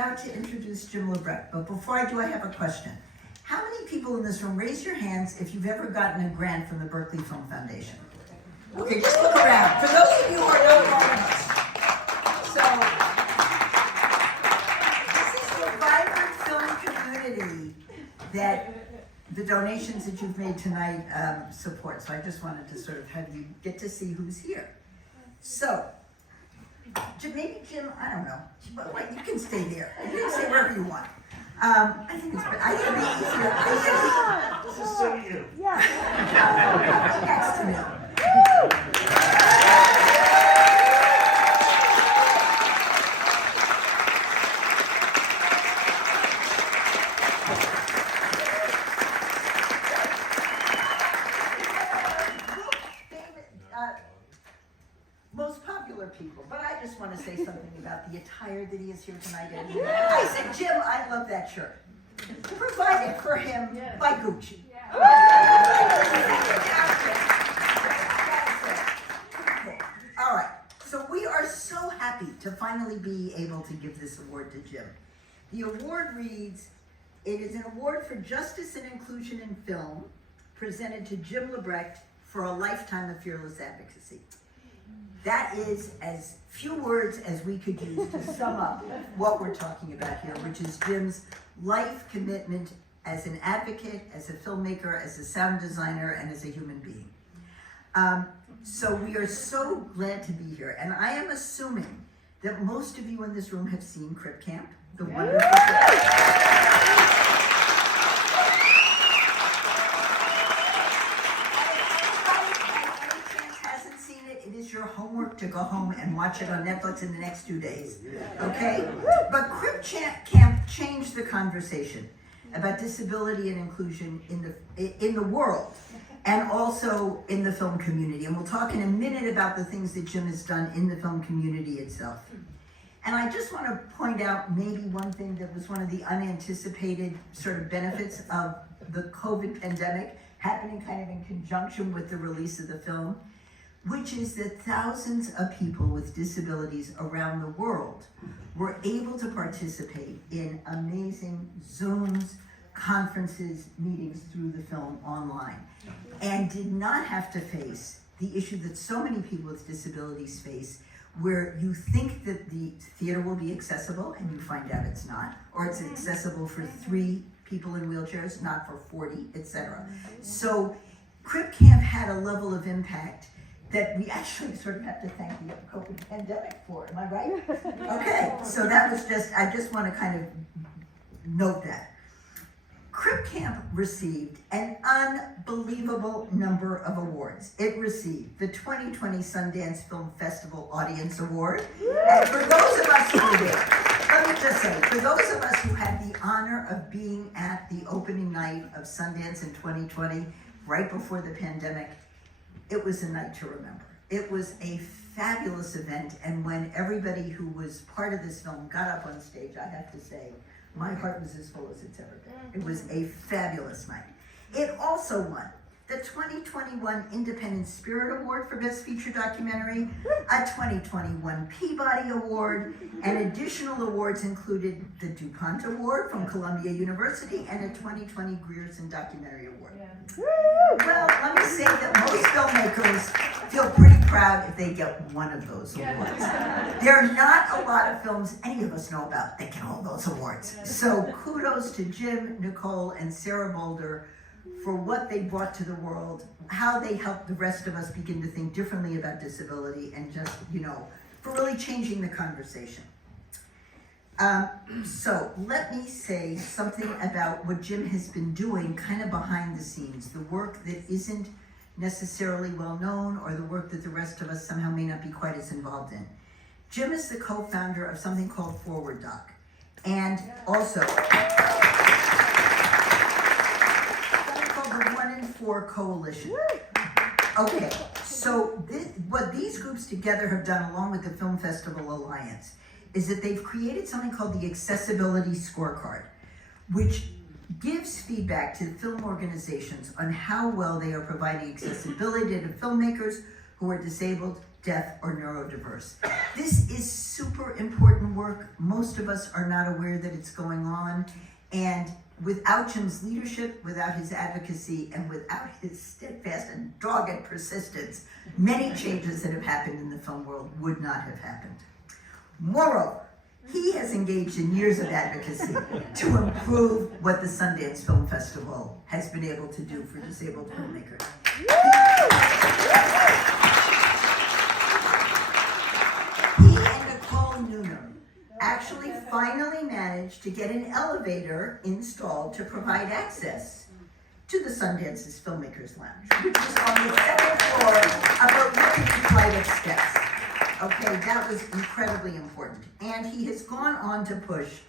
about to introduce Jim Lebrecht, but before I do, I have a question. How many people in this room, raise your hands if you've ever gotten a grant from the Berkeley Film Foundation? Okay, just look around. For those of you who are not part of us. So, this is the vibrant film community that the donations that you've made tonight support. So I just wanted to sort of have you get to see who's here. So, maybe Jim, I don't know, but wait, you can stay there. You can stay wherever you want. I think it's better. I think it'd be easier. This is so you. Yeah. Next to me. Most popular people, but I just want to say something about the attire that he is here tonight in. I said, Jim, I love that shirt. Provided for him by Gucci. All right, so we are so happy to finally be able to give this award to Jim. The award reads, it is an award for justice and inclusion in film presented to Jim Lebrecht for a lifetime of fearless advocacy. That is as few words as we could use to sum up what we're talking about here, which is Jim's life commitment as an advocate, as a filmmaker, as a sound designer, and as a human being. So we are so glad to be here, and I am assuming that most of you in this room have seen Crip Camp, the wonderful your homework to go home and watch it on Netflix in the next 2 days, okay? But Crip Camp changed the conversation about disability and inclusion in the world, and also in the film community. And we'll talk in a minute about the things that Jim has done in the film community itself. And I just want to point out maybe one thing that was one of the unanticipated sort of benefits of the COVID pandemic happening kind of in conjunction with the release of the film, which is that thousands of people with disabilities around the world were able to participate in amazing Zooms, conferences, meetings through the film online, and did not have to face the issue that so many people with disabilities face, where you think that the theater will be accessible and you find out it's not, or it's accessible for 3 people in wheelchairs, not for 40, etc. So Crip Camp had a level of impact that we actually sort of have to thank the COVID pandemic for, am I right? Okay, so that was I just want to kind of note that. Crip Camp received an unbelievable number of awards. It received the 2020 Sundance Film Festival Audience Award. And for those of us who were there, let me just say, for those of us who had the honor of being at the opening night of Sundance in 2020, right before the pandemic, it was a night to remember. It was a fabulous event, and when everybody who was part of this film got up on stage, I have to say, my heart was as full as it's ever been. It was a fabulous night. It also won the 2021 Independent Spirit Award for Best Feature Documentary, a 2021 Peabody Award, and additional awards included the DuPont Award from Columbia University and a 2020 Grierson Documentary Award. Well, let me say that most filmmakers feel pretty proud if they get one of those awards. There are not a lot of films any of us know about that get all those awards. So kudos to Jim, Nicole, and Sarah Boulder for what they brought to the world, how they helped the rest of us begin to think differently about disability, and just, for really changing the conversation. So let me say something about what Jim has been doing kind of behind the scenes, the work that isn't necessarily well known, or the work that the rest of us somehow may not be quite as involved in. Jim is the co-founder of something called Forward Doc, and also the 1 in 4 Coalition. Okay, so what these groups together have done, along with the Film Festival Alliance, is that they've created something called the Accessibility Scorecard, which gives feedback to film organizations on how well they are providing accessibility to filmmakers who are disabled deaf, or neurodiverse. This is super important work. Most of us are not aware that it's going on, and without Jim's leadership, without his advocacy, and without his steadfast and dogged persistence, many changes that have happened in the film world would not have happened. Moreover, he has engaged in years of advocacy to improve what the Sundance Film Festival has been able to do for disabled filmmakers. He and Nicole Nooner actually finally managed to get an elevator installed to provide access to the Sundance's Filmmakers Lounge, which is on the second floor of a really flight of steps. Okay, that was incredibly important. And he has gone on to push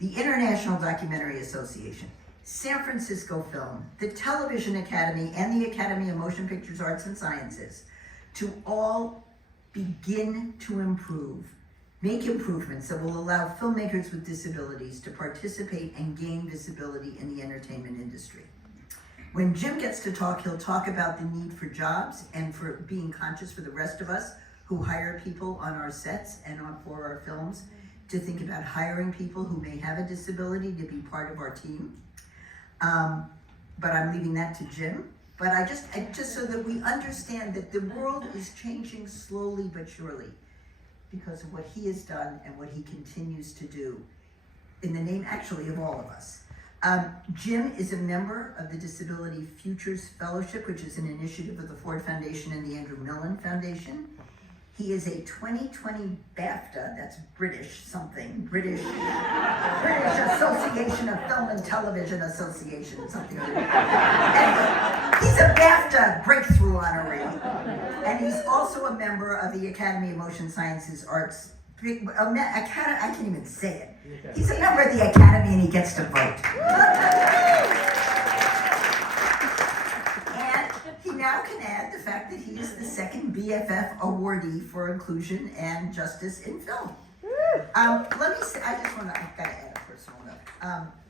the International Documentary Association, San Francisco Film, the Television Academy, and the Academy of Motion Pictures Arts and Sciences to all begin to make improvements that will allow filmmakers with disabilities to participate and gain visibility in the entertainment industry. When Jim gets to talk, he'll talk about the need for jobs and for being conscious for the rest of us who hire people on our sets and for our films to think about hiring people who may have a disability to be part of our team. But I'm leaving that to Jim. But I just so that we understand that the world is changing slowly but surely because of what he has done and what he continues to do in the name actually of all of us. Jim is a member of the Disability Futures Fellowship, which is an initiative of the Ford Foundation and the Andrew Mellon Foundation. He is a 2020 BAFTA, that's British Association of Film and Television Association, something like that. He's a BAFTA breakthrough honoree. And he's also a member of the Academy of Motion Sciences Arts, I can't even say it. He's a member of the Academy and he gets to vote. He now can add the fact that he is the second BFF awardee for inclusion and justice in film. Let me say, I've got to add a personal note.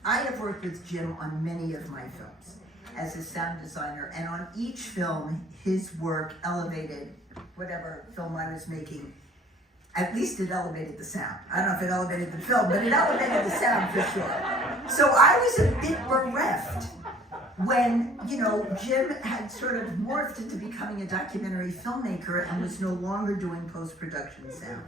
I have worked with Jim on many of my films as a sound designer, and on each film, his work elevated whatever film I was making. At least it elevated the sound. I don't know if it elevated the film, but it elevated the sound for sure. So I was a bit bereft when, Jim had sort of morphed into becoming a documentary filmmaker and was no longer doing post-production sound.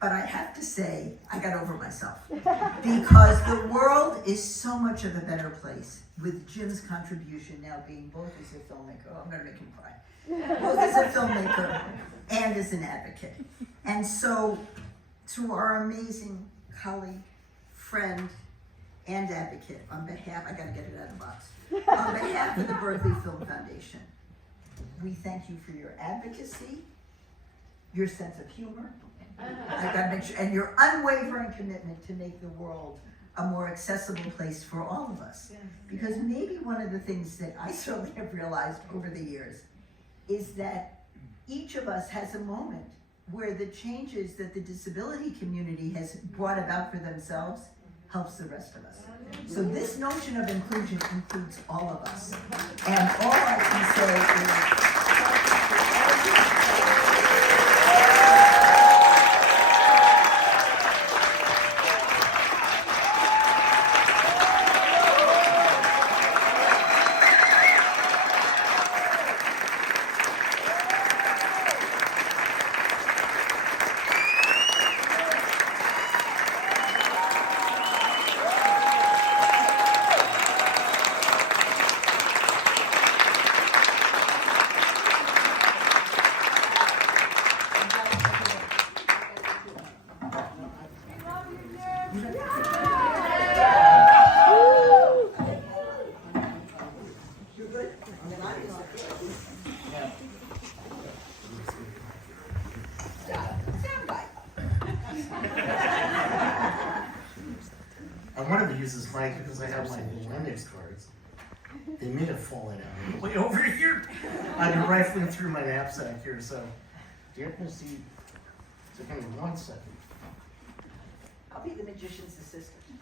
But I have to say, I got over myself because the world is so much of a better place with Jim's contribution now being both as a filmmaker, I'm gonna make him cry, both as a filmmaker and as an advocate. And so, to our amazing colleague, friend, and advocate, on behalf, I gotta get it out of the box, on behalf of the Berkeley Film Foundation, we thank you for your advocacy, your sense of humor, I gotta make sure, and your unwavering commitment to make the world a more accessible place for all of us. Because maybe one of the things that I certainly have realized over the years is that each of us has a moment where the changes that the disability community has brought about for themselves helps the rest of us. So this notion of inclusion includes all of us. And all I can say is, I wanted to use this mic because I have my Linux cards. They may have fallen out way over here. I've been rifling through my knapsack here, so do you happen to see? So give me 1 second. I'll be the magician's assistant.